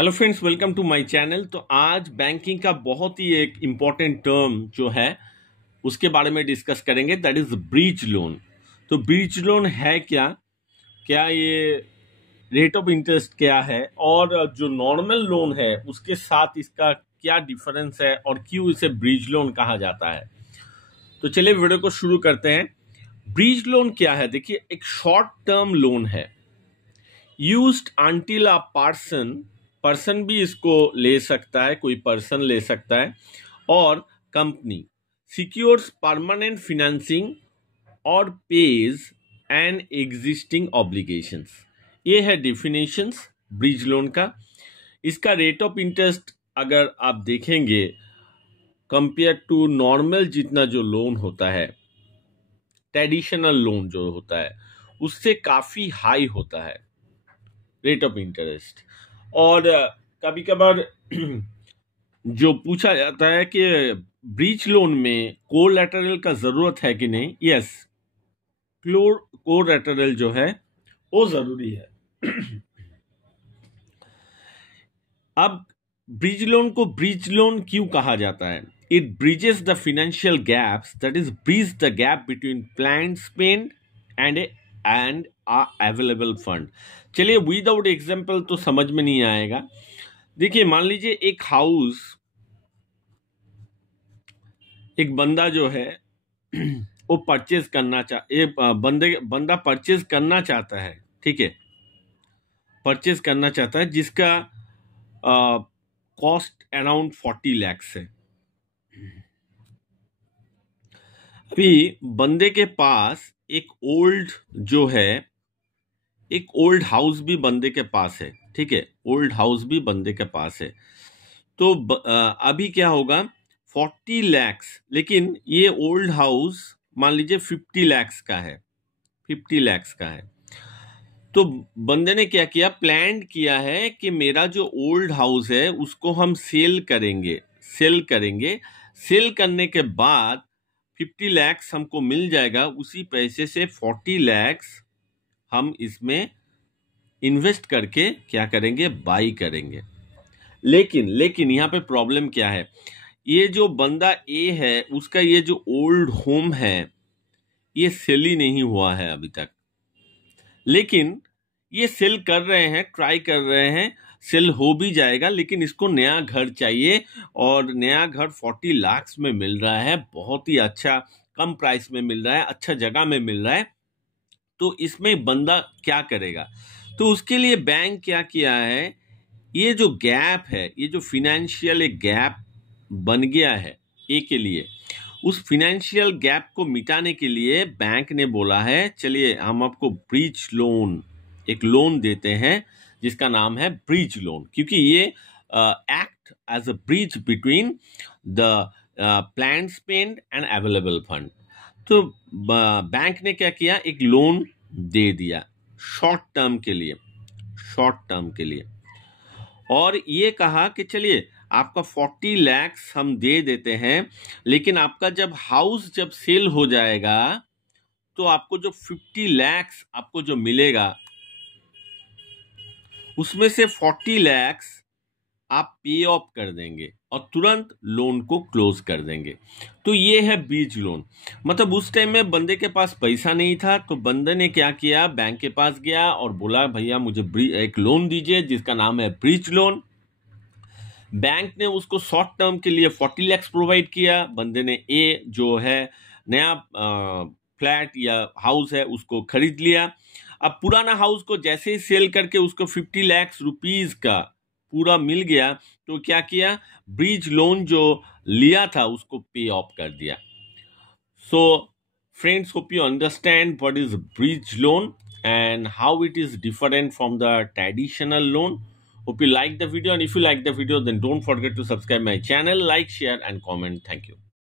Hello friends, welcome to my channel. तो आज banking का बहुत ही एक इम्पॉर्टेंट टर्म जो है उसके बारे में डिस्कस करेंगे, दैट इज ब्रिज लोन। तो ब्रिज लोन है क्या, क्या ये रेट ऑफ इंटरेस्ट क्या है, और जो नॉर्मल लोन है उसके साथ इसका क्या डिफरेंस है, और क्यों इसे ब्रिज लोन कहा जाता है। तो चलिए वीडियो को शुरू करते हैं। ब्रिज लोन क्या है? देखिए, एक शॉर्ट टर्म लोन है, यूज्ड अंटिल अ पर्सन भी इसको ले सकता है, कोई पर्सन ले सकता है, और कंपनी सिक्योर्स परमानेंट फाइनेंसिंग और पेज एन एग्जिस्टिंग ऑब्लिगेशंस। ये है डेफिनेशंस ब्रिज लोन का। इसका रेट ऑफ इंटरेस्ट अगर आप देखेंगे कंपेयर टू नॉर्मल जितना जो लोन होता है, ट्रेडिशनल लोन जो होता है, उससे काफी हाई होता है रेट ऑफ इंटरेस्ट। और कभी कभार जो पूछा जाता है कि ब्रिज लोन में कोलैटरल का जरूरत है कि नहीं। यस, कोलैटरल जो है वो जरूरी है। अब ब्रिज लोन को ब्रिज लोन क्यों कहा जाता है? It bridges the financial gaps, that is bridge the gap between planned spend and available fund. चलिए विदाउट एग्जाम्पल तो समझ में नहीं आएगा। देखिए, मान लीजिए एक बंदा जो है वो परचेज करना बंदा परचेज करना चाहता है, ठीक है, परचेज करना चाहता है जिसका कॉस्ट अराउंड 40 लाख है। अभी बंदे के पास एक ओल्ड हाउस भी बंदे के पास है, ठीक है, ओल्ड हाउस भी बंदे के पास है। तो अभी क्या होगा, 40 लाख, लेकिन ये ओल्ड हाउस मान लीजिए 50 लाख का है, 50 लाख का है। तो बंदे ने क्या किया, प्लान किया है कि मेरा जो ओल्ड हाउस है उसको हम सेल करेंगे। सेल करने के बाद 50 लाख हमको मिल जाएगा, उसी पैसे से 40 लाख हम इसमें इन्वेस्ट करके क्या करेंगे, बाई करेंगे। लेकिन यहाँ पे प्रॉब्लम क्या है, ये जो बंदा ए है उसका ये जो ओल्ड होम है ये सेल ही नहीं हुआ है अभी तक। लेकिन ये सेल कर रहे हैं, ट्राई कर रहे हैं, सेल हो भी जाएगा, लेकिन इसको नया घर चाहिए, और नया घर 40 लाख में मिल रहा है, बहुत ही अच्छा कम प्राइस में मिल रहा है, अच्छा जगह में मिल रहा है। तो इसमें बंदा क्या करेगा? तो उसके लिए बैंक क्या किया है, ये जो गैप है, ये जो फिनेंशियल एक गैप बन गया है ए के लिए, उस फिनेंशियल गैप को मिटाने के लिए बैंक ने बोला है चलिए हम आपको ब्रिज लोन, एक लोन देते हैं जिसका नाम है ब्रिज लोन, क्योंकि ये act as a bridge between the plan spend and available fund. तो बैंक ने क्या किया, एक लोन दे दिया शॉर्ट टर्म के लिए, और ये कहा कि चलिए आपका 40 लाख हम दे देते हैं, लेकिन आपका जब हाउस सेल हो जाएगा तो आपको जो 50 लाख आपको जो मिलेगा उसमें से 40 लाख आप पे ऑफ कर देंगे और तुरंत लोन को क्लोज कर देंगे। तो ये है ब्रिज लोन। मतलब उस टाइम में बंदे के पास पैसा नहीं था, तो बंदे ने क्या किया, बैंक के पास गया और बोला भैया मुझे एक लोन दीजिए जिसका नाम है ब्रिज लोन। बैंक ने उसको शॉर्ट टर्म के लिए 40 लाख प्रोवाइड किया। बंदे ने जो है नया फ्लैट या हाउस है उसको खरीद लिया। अब पुराना हाउस को जैसे ही सेल करके उसको 50 लाख रुपीज का पूरा मिल गया, तो क्या किया, ब्रिज लोन जो लिया था उसको पे ऑफ कर दिया। So friends, hope you understand what is bridge loan and how it is different from the traditional loan. Hope you like the video, and if you like the video then don't forget to subscribe my channel, like, share and comment. Thank you.